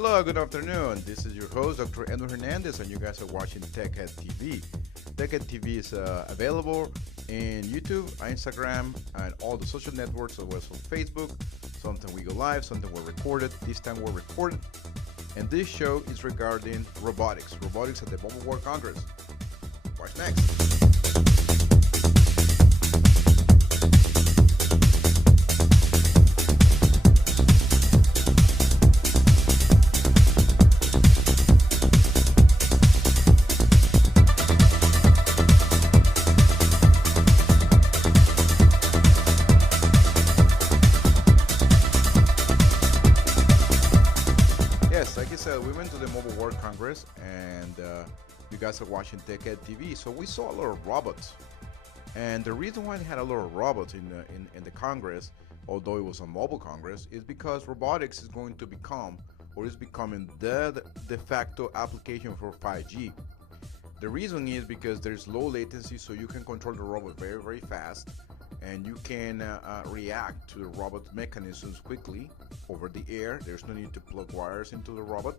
Hello, good afternoon. This is your host, Dr. Endo Hernandez, and you guys are watching TechHead TV. TechHead TV is available in YouTube, Instagram, and all the social networks, as well as on Facebook. Sometimes we go live, sometimes we're recorded. This time we're recorded. And this show is regarding robotics. Robotics at the Mobile World Congress. What's next? Like I said, we went to the Mobile World Congress, and you guys are watching TechHead TV. So we saw a lot of robots, and the reason why they had a lot of robots in the Congress, although it was a mobile Congress, is because robotics is going to become, or is becoming, the de facto application for 5G. The reason is because there's low latency, so you can control the robot very, very fast, and you can react to the robot mechanisms quickly over the air. There's no need to plug wires into the robot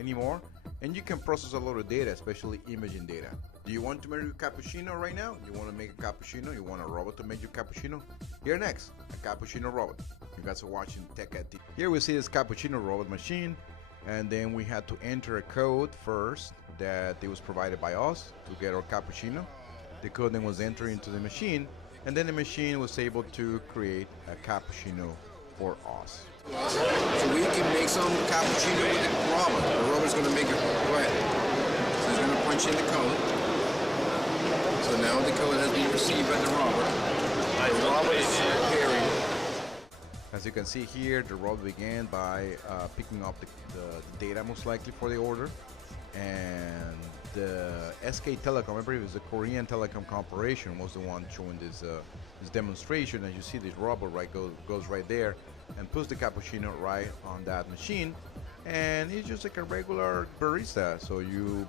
anymore, and you can process a lot of data, especially imaging data. Do you want to make a cappuccino right now? You want to make a cappuccino? You want a robot to make you cappuccino? Here next, a cappuccino robot. You guys are watching TechHead TV. Here we see this cappuccino robot machine, and then we had to enter a code first that it was provided by us to get our cappuccino. The code then was entered into the machine, and then the machine was able to create a cappuccino for us. So we can make some cappuccino with the robot. The robot's going to make it. Go ahead. So he's going to punch in the code. So now the code has been received by the robot. The robot is preparing. As you can see here, the robot began by picking up the data, most likely for the order, and the SK Telecom, I believe it was the Korean Telecom Corporation, was the one showing this demonstration. As you see, this robot goes right there and puts the cappuccino right on that machine, and it's just like a regular barista. So you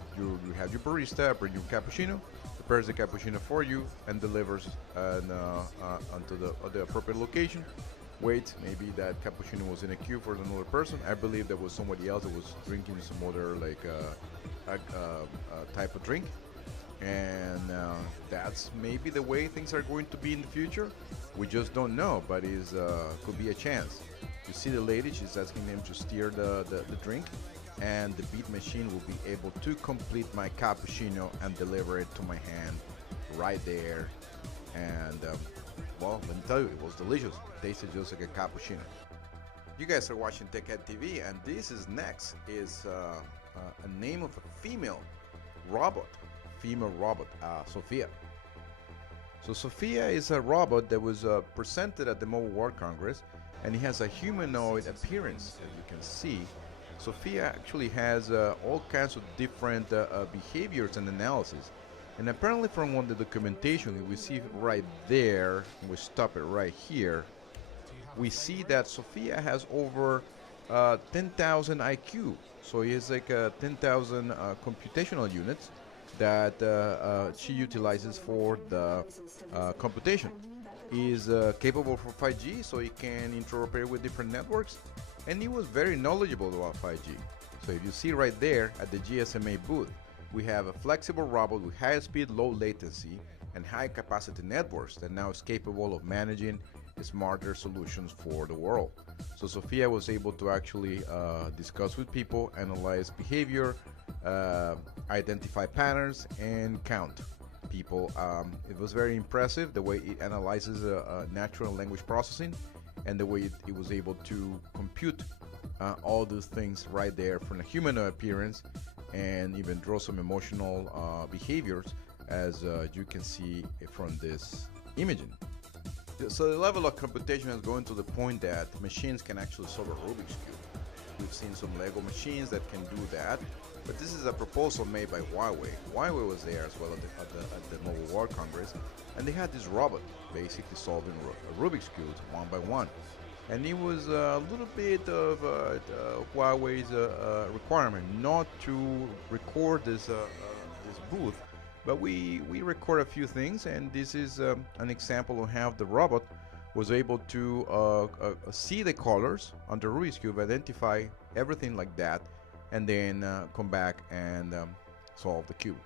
have your barista bring your cappuccino, prepares the cappuccino for you, and delivers onto the appropriate location. Wait, maybe that cappuccino was in a queue for another person. I believe there was somebody else that was drinking some other type of drink, and that's maybe the way things are going to be in the future. We just don't know, but it could be a chance. You see the lady, she's asking them to steer the drink, and the beat machine will be able to complete my cappuccino and deliver it to my hand right there. And well, let me tell you, it was delicious. It tasted just like a cappuccino. You guys are watching TechHead TV, and this is next is a name of a female robot, Sophia. So Sophia is a robot that was presented at the Mobile World Congress, and it has a humanoid appearance, as you can see. Sophia actually has all kinds of different behaviors and analysis. And apparently from one of the documentation that we see right there, we stop it right here, we see that Sophia has over 10,000 IQ. So it's like 10,000 computational units that she utilizes for the computation. Is capable for 5G, so it can interoperate with different networks, and he was very knowledgeable about 5G. So if you see right there at the GSMA booth, we have a flexible robot with high speed, low latency, and high capacity networks that now is capable of managing smarter solutions for the world. So Sophia was able to actually discuss with people, analyze behavior, identify patterns, and count people. It was very impressive the way it analyzes natural language processing, and the way it was able to compute all those things right there from a human appearance, and even draw some emotional behaviors, as you can see from this imaging. So the level of computation is going to the point that machines can actually solve a Rubik's Cube. We've seen some Lego machines that can do that, but this is a proposal made by Huawei. Huawei was there as well at the Mobile World Congress, and they had this robot basically solving Rubik's Cubes one by one. And it was a little bit of Huawei's requirement not to record this booth, but we record a few things, and this is an example of how the robot was able to see the colors on the Rubik's Cube, identify everything like that, and then come back and solve the cube.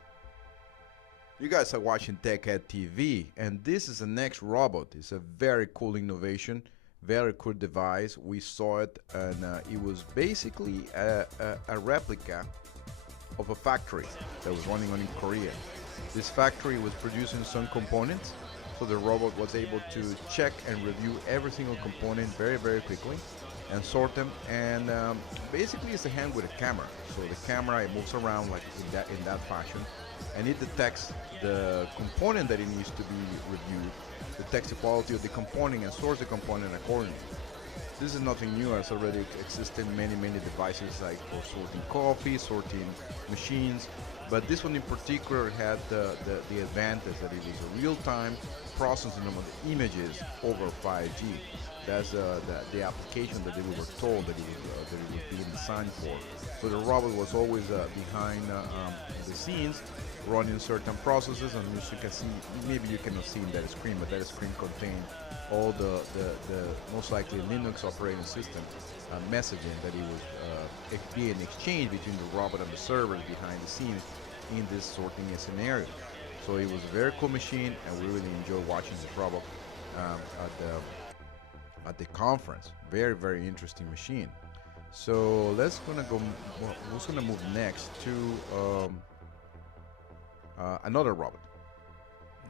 You guys are watching TechHead TV, and this is the next robot. It's a very cool innovation, very cool device. We saw it, and it was basically a replica of a factory that was running on in Korea. This factory was producing some components, so the robot was able to check and review every single component very, very quickly and sort them. And basically, it's a hand with a camera. So the camera, it moves around like in that fashion, and it detects the component that it needs to be reviewed, detects the quality of the component, and sorts the component accordingly. This is nothing new, as already existed in many devices, like for sorting coffee, sorting machines, but this one in particular had the advantage that it was a real-time processing of the images over 5G. That's the application that we were told that it was being designed for. So the robot was always behind the scenes, running certain processes, and as you can see, maybe you cannot see in that screen, but that screen contained all the most likely Linux operating system messaging that it was being exchanged between the robot and the servers behind the scenes in this sorting scenario. So it was a very cool machine, and we really enjoyed watching this robot at the conference. Very interesting machine. So let's gonna move next to another robot.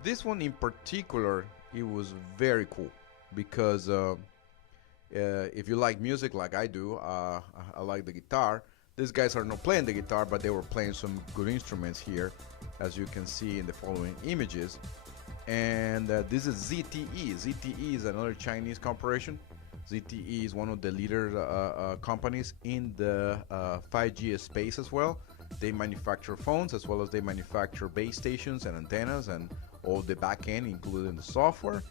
This one in particular, it was very cool because if you like music like I do, I like the guitar. These guys are not playing the guitar, but they were playing some good instruments here, as you can see in the following images. And this is ZTE. ZTE is another Chinese corporation. ZTE is one of the leader companies in the 5G space as well. They manufacture phones, as well as they manufacture base stations and antennas and all the back end, including the software.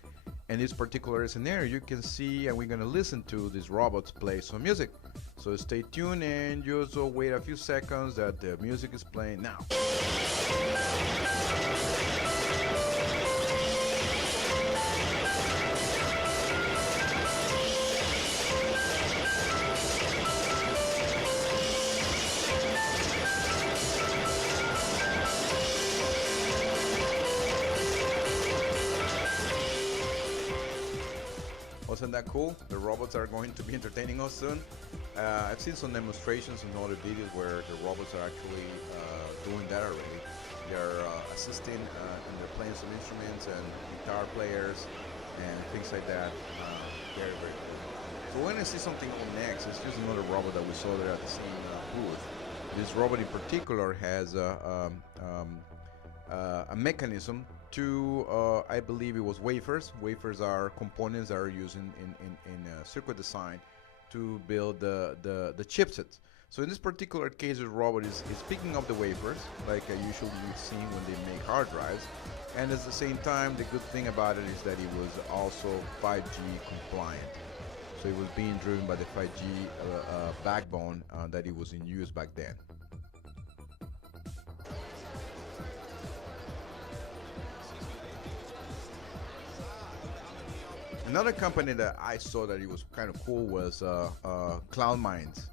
In this particular scenario, you can see, and we're going to listen to these robots play some music. So stay tuned and just wait a few seconds that the music is playing now. Wasn't that cool? The robots are going to be entertaining us soon. I've seen some demonstrations and other videos where the robots are actually doing that already. They're assisting and they're playing some instruments and guitar players and things like that. Very cool. So we're going to see something cool next. It's just another robot that we saw there at the same booth. This robot in particular has a mechanism to, I believe it was wafers. Wafers are components that are used in circuit design to build the chipsets. So in this particular case, the robot is picking up the wafers, like usually you've seen when they make hard drives. And at the same time, the good thing about it is that it was also 5G compliant. So it was being driven by the 5G backbone that it was in use back then. Another company that I saw that it was kind of cool was CloudMinds.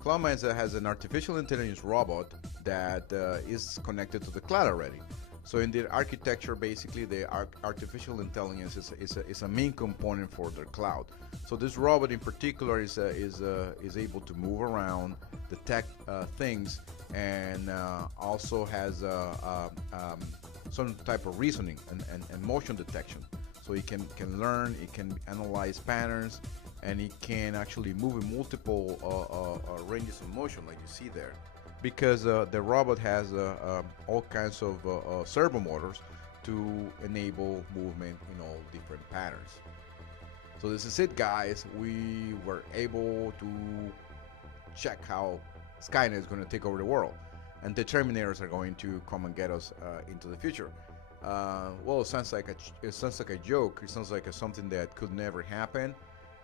CloudMinds has an artificial intelligence robot that is connected to the cloud already. So in their architecture, basically, the artificial intelligence is a main component for their cloud. So this robot in particular is able to move around, detect things, and also has some type of reasoning and motion detection. So it can learn, it can analyze patterns, and it can actually move in multiple ranges of motion, like you see there. Because the robot has all kinds of servo motors to enable movement in all different patterns. So this is it, guys. We were able to check how Skynet is going to take over the world, and the Terminators are going to come and get us into the future. Well, it sounds like a joke. It sounds like something that could never happen.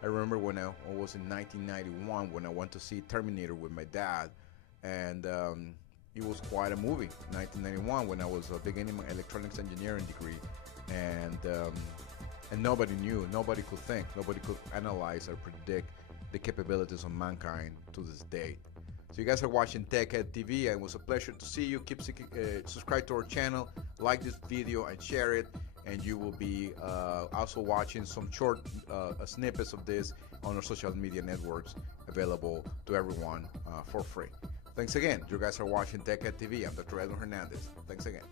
I remember when I was in 1991 when I went to see Terminator with my dad, and it was quite a movie. 1991 when I was beginning my electronics engineering degree, and and nobody knew, nobody could think, nobody could analyze or predict the capabilities of mankind to this day. So you guys are watching TechHead TV, and it was a pleasure to see you. Keep subscribe to our channel, like this video, and share it. And you will be also watching some short snippets of this on our social media networks, available to everyone for free. Thanks again. You guys are watching TechHead TV. I'm Dr. Edwin Hernandez. Thanks again.